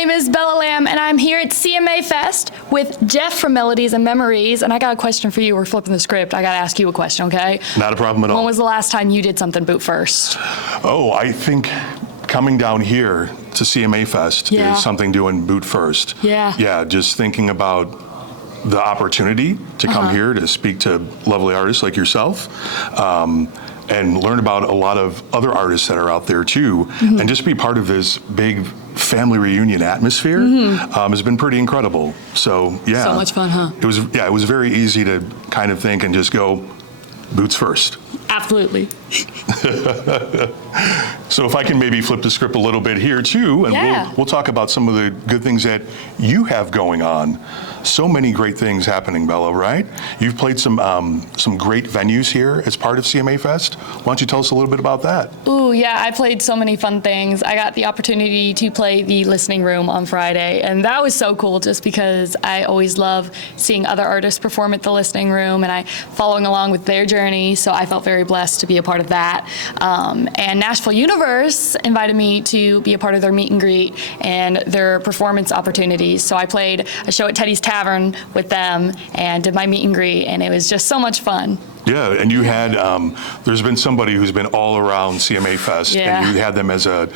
name is Bella Lam, and I'm here at CMA Fest with Jeff from Melodies and Memories. And I got a question for you. We're flipping the script. I got to ask you a question, okay? Not a problem at all. When was the last time you did something boot first? Oh, I think coming down here to CMA Fest is something doing boot first. Yeah. Yeah, just thinking about the opportunity to come here to speak to lovely artists like yourself. And learn about a lot of other artists that are out there too, and just be part of this big family reunion atmosphere has been pretty incredible. So yeah, So much fun, huh? It was very easy to kind of think and just go boots first. Absolutely. So if I can maybe flip the script a little bit here too, and we'll talk about some of the good things that you have going on. So many great things happening, Bella, right? You've played some great venues here as part of CMA Fest. Why don't you tell us a little bit about that? Ooh, yeah, I played so many fun things. I got the opportunity to play the Listening Room on Friday, and that was so cool just because I always love seeing other artists perform at the Listening Room, and following along with their journey, so I felt very blessed to be a part of that. And Nashville Universe invited me to be a part of their meet and greet and their performance opportunities. So I played a show at Teddy's Tavern with them and did my meet and greet, and it was just so much fun. Yeah, and you had, there's been somebody who's been all around CMA Fest, and you had them as a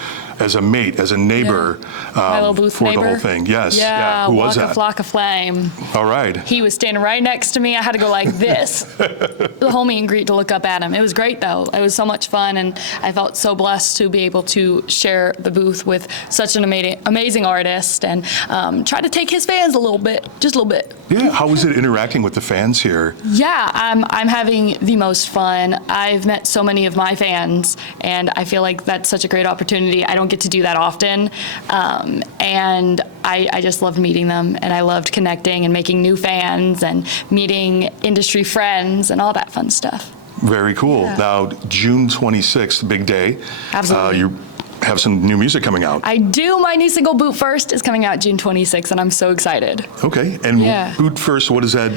mate, as a neighbor My little booth for neighbor. the whole thing. Yes, Yeah, Who was Walk that? a Flock of Flame. All right. He was standing right next to me. I had to go like this, the whole meet and greet, to look up at him. It was great, though. It was so much fun, and I felt so blessed to be able to share the booth with such an amazing artist and try to take his fans a little bit, just a little bit. Yeah, how was it interacting with the fans here? Yeah, I'm having the most fun. I've met so many of my fans, and I feel like that's such a great opportunity. I don't get to do that often, and I just loved meeting them, and I loved connecting and making new fans and meeting industry friends and all that fun stuff. Very cool. Yeah. Now, June 26th, big day. Absolutely. You have some new music coming out. I do. My new single, Boot First, is coming out June 26th, and I'm so excited. Okay, and Boot First, what is that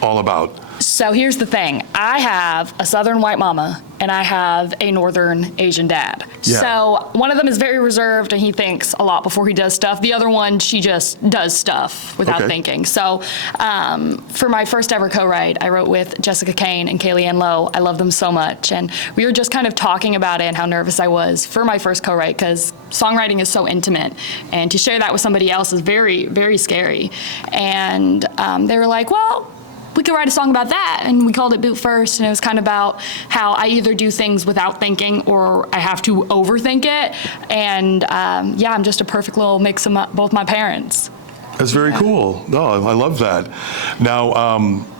all about? So here's the thing. I have a Southern white mama, and I have a Northern Asian dad. Yeah. So one of them is very reserved, and he thinks a lot before he does stuff. The other one, she just does stuff without thinking. So for my first ever co-write, I wrote with Jessica Kane and Kaylee Ann Lowe. I love them so much. And we were just kind of talking about it and how nervous I was for my first co-write, because songwriting is so intimate. And to share that with somebody else is very, very scary. And they were like, well, we could write a song about that, and we called it Boot First, and it was kind of about how I either do things without thinking or I have to overthink it, and I'm just a perfect little mix of both my parents. That's very cool. No, I love that. Now,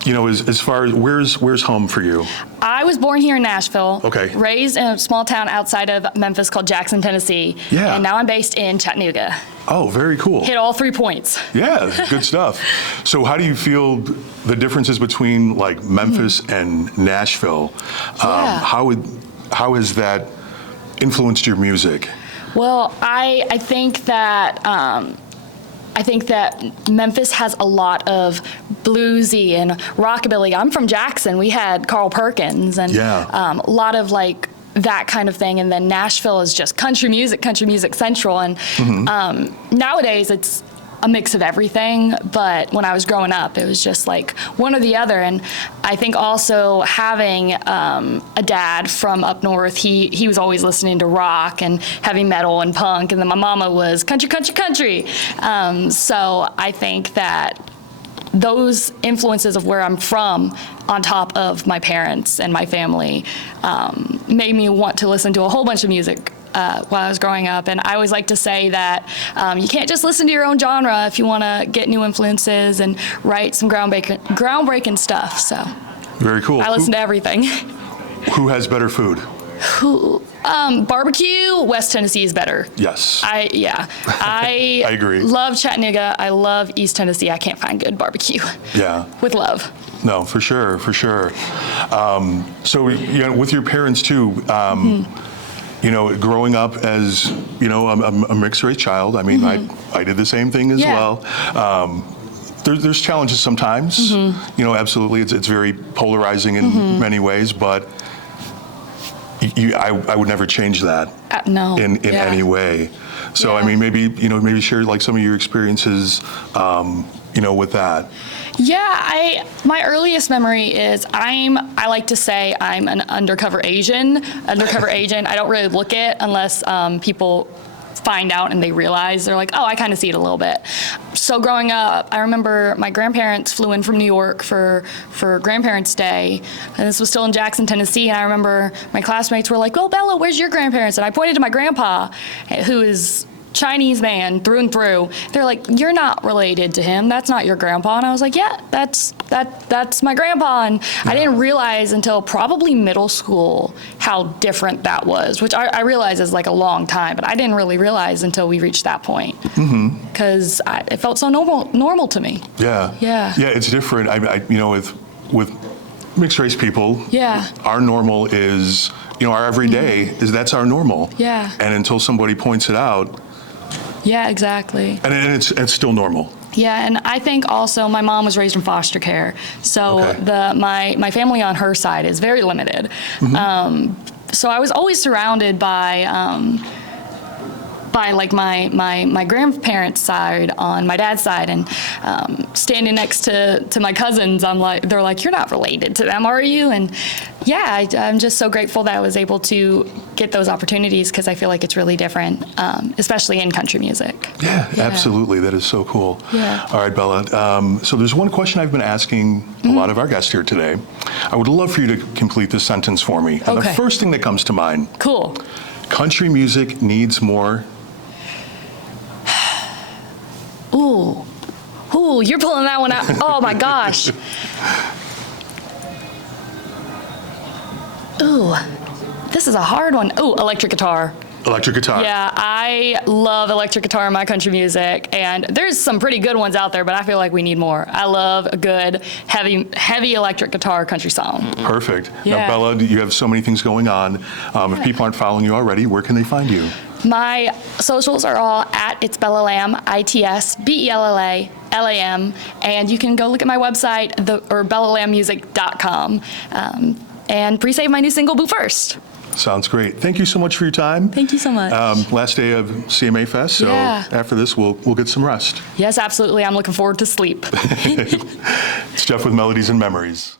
as far as where's home for you? I was born here in Nashville. Okay. Raised in a small town outside of Memphis called Jackson, Tennessee. Yeah. And now I'm based in Chattanooga. Oh, very cool. Hit all 3 points. Yeah, good stuff. So how do you feel the differences between like Memphis and Nashville? How has that influenced your music? Well, I think that Memphis has a lot of bluesy and rockabilly. I'm from Jackson. We had Carl Perkins and a lot of like that kind of thing. And then Nashville is just country music central. And nowadays it's a mix of everything. But when I was growing up, it was just like one or the other. And I think also having a dad from up north, he was always listening to rock and heavy metal and punk. And then my mama was country. So I think that those influences of where I'm from, on top of my parents and my family, made me want to listen to a whole bunch of music while I was growing up. And I always like to say that you can't just listen to your own genre if you want to get new influences and write some groundbreaking stuff. So very cool. I listen to everything. Who has better food? Barbecue, West Tennessee is better. Yes. I I agree. Love Chattanooga. I love East Tennessee. I can't find good barbecue. Yeah. With love. No, for sure. So with your parents too, growing up as a mixed race child. I mean, I did the same thing as well. There's challenges sometimes. Absolutely, it's very polarizing in many ways, but I would never change that no. in any way. So, I mean, maybe share like some of your experiences, with that. Yeah, my earliest memory is I like to say I'm an undercover agent. I don't really look it unless people find out and they realize. They're like, oh, I kind of see it a little bit. So growing up, I remember my grandparents flew in from New York for Grandparents' Day, and this was still in Jackson, Tennessee, and I remember my classmates were like, well, Bella, where's your grandparents? And I pointed to my grandpa, who is Chinese man through and through. They're like, you're not related to him. That's not your grandpa. And I was like, yeah, that's my grandpa. And I didn't realize until probably middle school how different that was, which I realize is like a long time, but I didn't really realize until we reached that point. Because it felt so normal to me. Yeah. Yeah. Yeah, it's different. With mixed race people, our normal is, our everyday that's our normal. Yeah. And until somebody points it out. Yeah, exactly. And it's still normal. Yeah, and I think also my mom was raised in foster care, so my family on her side is very limited. So I was always surrounded by like my grandparents' side on my dad's side, and standing next to my cousins, they're like, you're not related to them, are you? And yeah, I'm just so grateful that I was able to get those opportunities, because I feel like it's really different, especially in country music. Yeah, absolutely. That is so cool. Yeah. All right, Bella. So there's one question I've been asking a lot of our guests here today. I would love for you to complete this sentence for me. And the first thing that comes to mind. Cool. Country music needs more. Ooh, you're pulling that one out. Oh my gosh. Ooh, this is a hard one. Ooh, electric guitar. Electric guitar. Yeah, I love electric guitar in my country music, and there's some pretty good ones out there, but I feel like we need more. I love a good, heavy electric guitar country song. Perfect. Yeah. Now, Bella, you have so many things going on. If people aren't following you already, where can they find you? My socials are all at It's Bella Lam, ITSBELLALAM, and you can go look at my website, or BellaLamMusic.com, and pre-save my new single, Boo First. Sounds great. Thank you so much for your time. Thank you so much. Last day of CMA Fest, so after this, we'll get some rest. Yes, absolutely. I'm looking forward to sleep. It's Jeff with Melodies and Memories.